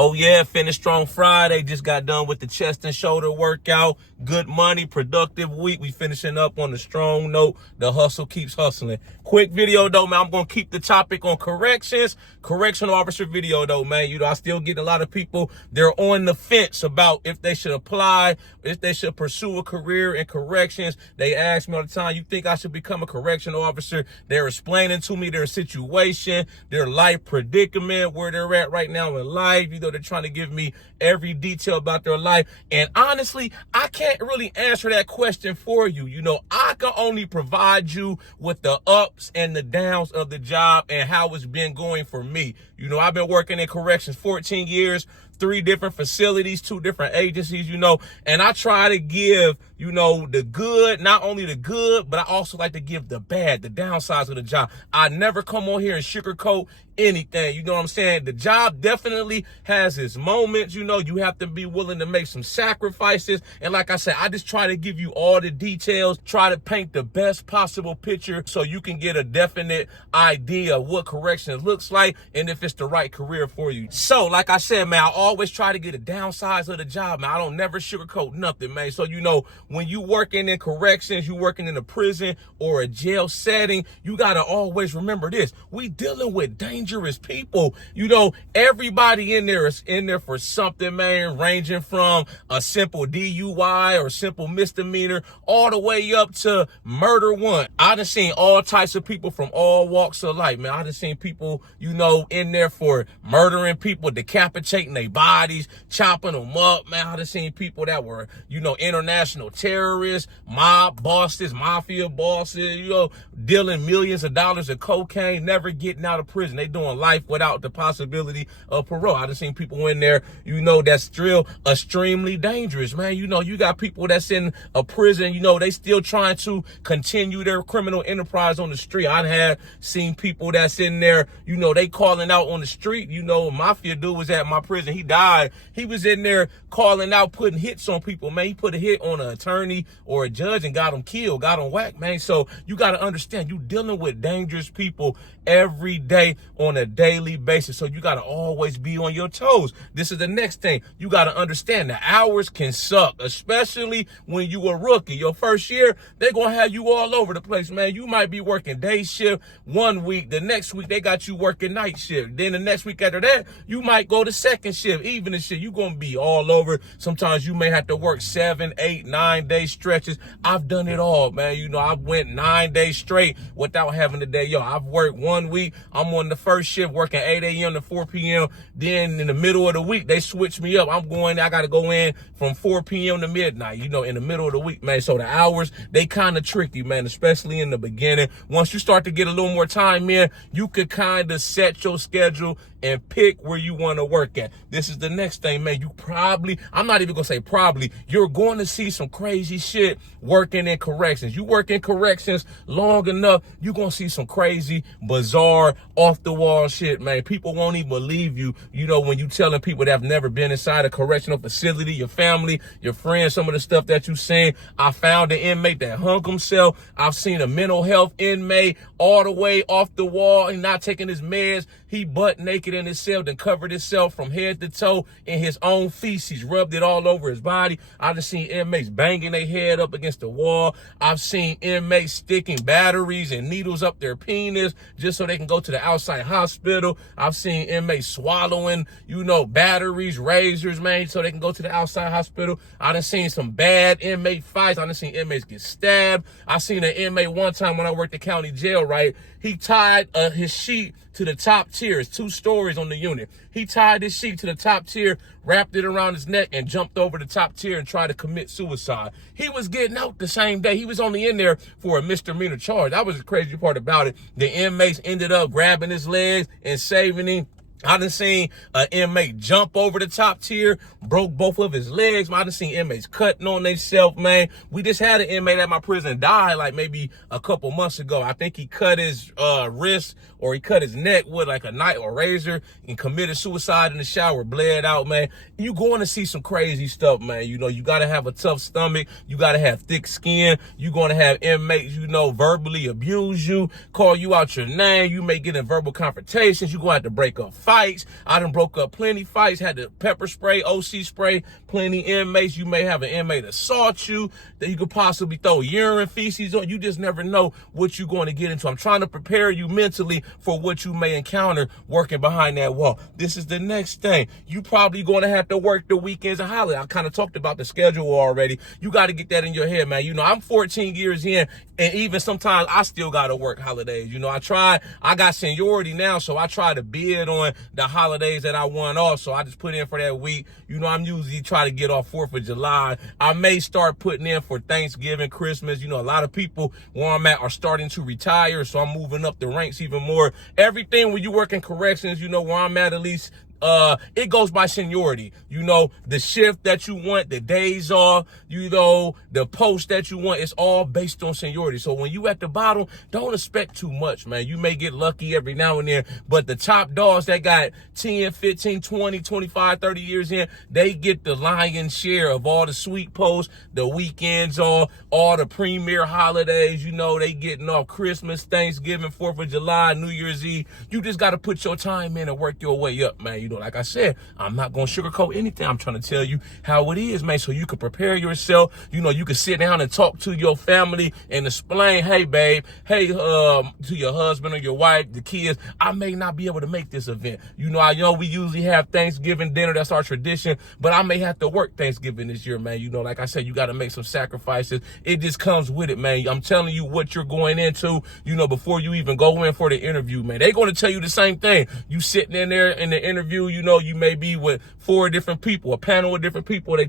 Oh yeah, finished strong Friday. Just got done with the chest and shoulder workout. Good money, productive week. We finishing up on a strong note. The hustle keeps hustling. Quick video though, man. I'm gonna keep the topic on corrections. Correctional officer video though, man. I still get a lot of people, they're on the fence about if they should apply, if they should pursue a career in corrections. They ask me all the time, you think I should become a correctional officer? They're explaining to me their situation, their life predicament, where they're at right now in life. They're trying to give me every detail about their life. And honestly, I can't really answer that question for you. I can only provide you with the ups and the downs of the job and how it's been going for me. I've been working in corrections 14 years, 3 different facilities, 2 different agencies, and I try to give, the good, not only the good, but I also like to give the bad, the downsides of the job. I never come on here and sugarcoat anything. You know what I'm saying? The job definitely has its moments. You have to be willing to make some sacrifices. And like I said, I just try to give you all the details, try to paint the best possible picture so you can get a definite idea of what corrections looks like and if it's the right career for you. So like I said, man, I always try to get the downsides of the job, man. I don't never sugarcoat nothing, man. So, when you working in corrections, you working in a prison or a jail setting, you got to always remember this. We dealing with dangerous people. Everybody in there is in there for something, man, ranging from a simple DUI or simple misdemeanor all the way up to murder one. I done seen all types of people from all walks of life, man. I done seen people, in there for murdering people, decapitating their bodies, chopping them up, man. I done seen people that were, international terrorists, mob bosses, mafia bosses, dealing millions of dollars of cocaine, never getting out of prison. They doing life without the possibility of parole. I done seen people in there, that's still extremely dangerous, man. You got people that's in a prison, they still trying to continue their criminal enterprise on the street. I have seen people that's in there, they calling out on the street. Mafia dude was at my prison. He died. He was in there calling out, putting hits on people, man. He put a hit on an attorney or a judge and got him killed, got him whacked, man. So you got to understand, you dealing with dangerous people every day on a daily basis. So you got to always be on your toes. This is the next thing. You got to understand the hours can suck, especially when you a rookie. Your first year, they're going to have you all over the place, man. You might be working day shift one week. The next week, they got you working night shift. Then the next week after that, you might go to second shift, evening shift. You're going to be all over. Sometimes you may have to work 7, 8, 9-day stretches. I've done it all, man. I went 9 days straight without having a day off. I've worked 1 week. I'm on the first shift working 8 a.m. to 4 p.m. Then in the middle of the week, they switch me up. I got to go in from 4 p.m. to midnight, in the middle of the week, man. So the hours, they kind of tricky, man, especially in the beginning. Once you start to get a little more time in, you could kind of set your schedule and pick where you want to work at. This is the next thing, man. I'm not even going to say probably, you're going to see some crazy shit working in corrections. You work in corrections long enough, you're going to see some crazy, bizarre, off the wall shit, man. People won't even believe you, when you telling people that have never been inside a correctional facility, your family, your friends, some of the stuff that you seen. I found an inmate that hung himself. I've seen a mental health inmate all the way off the wall and not taking his meds. He butt naked in his cell, then covered himself from head to toe in his own feces, rubbed it all over his body. I've just seen inmates banging their head up against the wall. I've seen inmates sticking batteries and needles up their penis just so they can go to the outside hospital. I've seen inmates swallowing, batteries, razors, man, so they can go to the outside hospital. I done seen some bad inmate fights. I done seen inmates get stabbed. I seen an inmate one time when I worked at county jail, right? He tied his sheet to the top tier. It's 2 stories on the unit. He tied his sheet to the top tier, wrapped it around his neck, and jumped over the top tier and tried to commit suicide. He was getting out the same day. He was only in there for a misdemeanor charge. That was the crazy part about it. The inmates ended up grabbing his legs and saving him. I done seen an inmate jump over the top tier, broke both of his legs. I done seen inmates cutting on themselves, man. We just had an inmate at my prison die like maybe a couple months ago. I think he cut his wrist or he cut his neck with like a knife or razor and committed suicide in the shower, bled out, man. You going to see some crazy stuff, man. You got to have a tough stomach. You got to have thick skin. You going to have inmates, verbally abuse you, call you out your name. You may get in verbal confrontations. You going to have to break up fights. I done broke up plenty fights, had the pepper spray, OC spray, plenty inmates. You may have an inmate assault you, that you could possibly throw urine, feces on. You just never know what you're going to get into. I'm trying to prepare you mentally for what you may encounter working behind that wall. This is the next thing. You probably going to have to work the weekends and holidays. I kind of talked about the schedule already. You got to get that in your head, man. You know, I'm 14 years in, and even sometimes I still got to work holidays. You know, I got seniority now, so I try to bid on the holidays that I want off. So I just put in for that week. You know, I'm usually trying to get off 4th of July. I may start putting in for Thanksgiving, Christmas. You know, a lot of people where I'm at are starting to retire, so I'm moving up the ranks even more. Everything when you work in corrections, you know, where I'm at least, it goes by seniority. You know, the shift that you want, the days off, you know, the post that you want, it's all based on seniority. So when you at the bottom, don't expect too much, man. You may get lucky every now and then, but the top dogs that got 10, 15, 20, 25, 30 years in, they get the lion's share of all the sweet posts, the weekends off, all the premier holidays. You know, they getting off Christmas, Thanksgiving, 4th of July, New Year's Eve. You just got to put your time in and work your way up, man. You know, like I said, I'm not going to sugarcoat anything. I'm trying to tell you how it is, man, so you can prepare yourself. You know, you can sit down and talk to your family and explain, hey, babe, hey, to your husband or your wife, the kids, I may not be able to make this event. You know, I know we usually have Thanksgiving dinner. That's our tradition, but I may have to work Thanksgiving this year, man. You know, like I said, you got to make some sacrifices. It just comes with it, man. I'm telling you what you're going into, you know, before you even go in for the interview, man. They're going to tell you the same thing. You sitting in there in the interview, you know, you may be with 4 different people, a panel of different people. They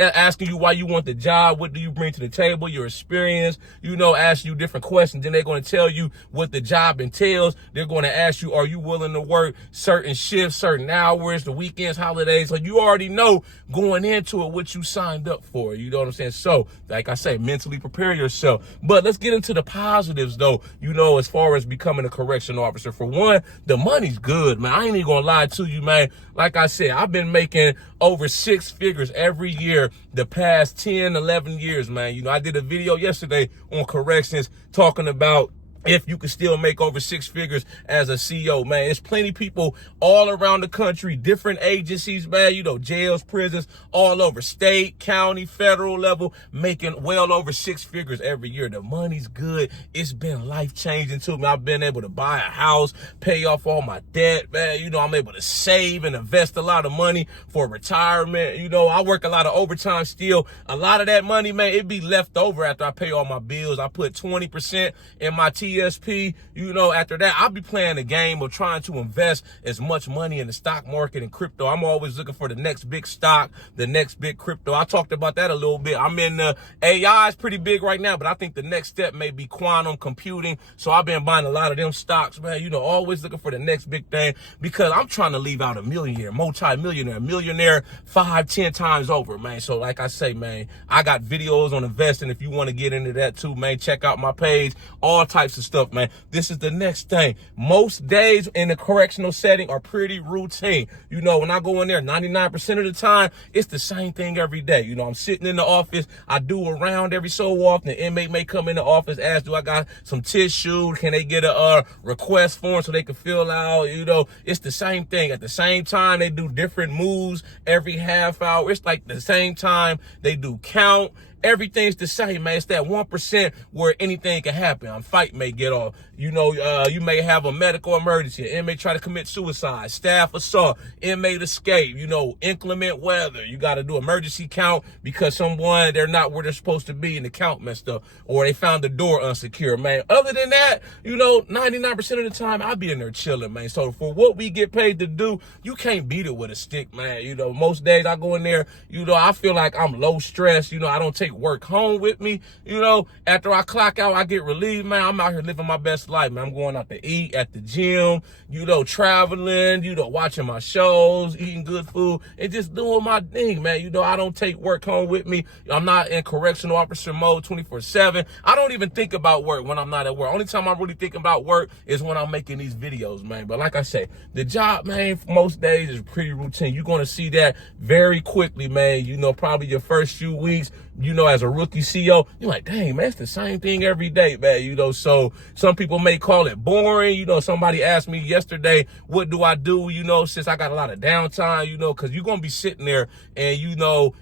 asking you why you want the job, what do you bring to the table, your experience, you know, ask you different questions. Then they're going to tell you what the job entails. They're going to ask you, are you willing to work certain shifts, certain hours, the weekends, holidays? So you already know going into it what you signed up for. You know what I'm saying? So, like I say, mentally prepare yourself. But let's get into the positives, though, you know, as far as becoming a correction officer. For one, the money's good, man. I ain't even going to lie to you, man. Like I said, I've been making over 6 figures every year the past 10, 11 years, man. You know, I did a video yesterday on corrections talking about if you can still make over 6 figures as a CEO, man. There's plenty of people all around the country, different agencies, man, you know, jails, prisons, all over, state, county, federal level, making well over 6 figures every year. The money's good. It's been life-changing to me. I've been able to buy a house, pay off all my debt, man. You know, I'm able to save and invest a lot of money for retirement. You know, I work a lot of overtime still. A lot of that money, man, it be left over after I pay all my bills. I put 20% in my TSP, you know, after that, I'll be playing the game of trying to invest as much money in the stock market and crypto. I'm always looking for the next big stock, the next big crypto. I talked about that a little bit. I'm in the AI is pretty big right now, but I think the next step may be quantum computing. So I've been buying a lot of them stocks, man, you know, always looking for the next big thing because I'm trying to leave out a millionaire, multi-millionaire, millionaire 5, 10 times over, man. So like I say, man, I got videos on investing. If you want to get into that too, man, check out my page, all types of stuff, man. This is the next thing. Most days in the correctional setting are pretty routine. You know, when I go in there, 99% of the time, it's the same thing every day. You know, I'm sitting in the office. I do a round every so often. The inmate may come in the office, ask, do I got some tissue? Can they get a request form so they can fill out? You know, it's the same thing. At the same time, they do different moves every half hour. It's like the same time they do count. Everything's the same, man. It's that 1% where anything can happen. A fight may get off. You know, you may have a medical emergency. An inmate try to commit suicide. Staff assault. Inmate escape. You know, inclement weather. You got to do emergency count because someone, they're not where they're supposed to be and the count messed up. Or they found the door unsecure, man. Other than that, you know, 99% of the time, I'll be in there chilling, man. So for what we get paid to do, you can't beat it with a stick, man. You know, most days I go in there, you know, I feel like I'm low stress. You know, I don't take work home with me. You know, after I clock out, I get relieved, man. I'm out here living my best life, man. I'm going out to eat at the gym, you know, traveling, you know, watching my shows, eating good food, and just doing my thing, man. You know, I don't take work home with me. I'm not in correctional officer mode 24/7. I don't even think about work when I'm not at work. Only time I'm really thinking about work is when I'm making these videos, man. But like I say, the job, man, for most days is pretty routine. You're going to see that very quickly, man. You know, probably your first few weeks, you as a rookie CO, you're like, dang, man, it's the same thing every day, man, so some people may call it boring. Somebody asked me yesterday, what do I do, since I got a lot of downtime, because you're going to be sitting there and,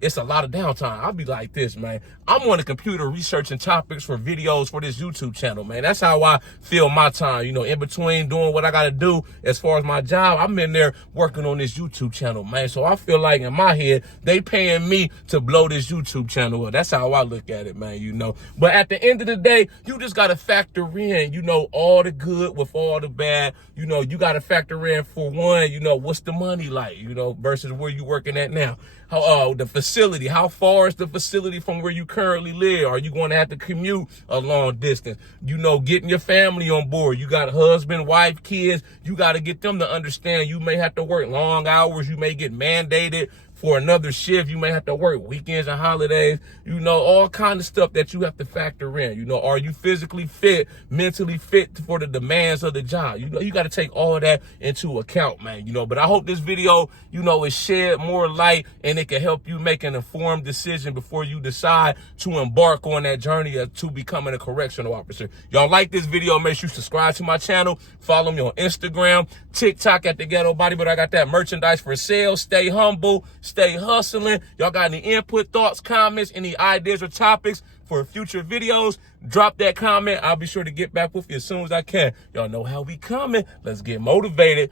it's a lot of downtime. I'll be like this, man. I'm on the computer researching topics for videos for this YouTube channel, man. That's how I fill my time, in between doing what I got to do as far as my job. I'm in there working on this YouTube channel, man. So I feel like in my head, they paying me to blow this YouTube channel up. That's how I look at it, man, But at the end of the day, you just got to factor in, all the good with all the bad. You got to factor in, for one, what's the money like, versus where you working at now. The facility, how far is the facility from where you currently live? Are you going to have to commute a long distance? Getting your family on board. You got a husband, wife, kids. You got to get them to understand you may have to work long hours. You may get mandated for another shift. You may have to work weekends and holidays, all kind of stuff that you have to factor in. Are you physically fit, mentally fit for the demands of the job? You got to take all of that into account, man, but I hope this video, it shed more light and it can help you make an informed decision before you decide to embark on that journey to becoming a correctional officer. Y'all like this video, make sure you subscribe to my channel, follow me on Instagram, TikTok at The Ghetto Body, but I got that merchandise for sale. Stay humble, stay hustling. Y'all got any input, thoughts, comments, any ideas or topics for future videos? Drop that comment. I'll be sure to get back with you as soon as I can. Y'all know how we coming. Let's get motivated.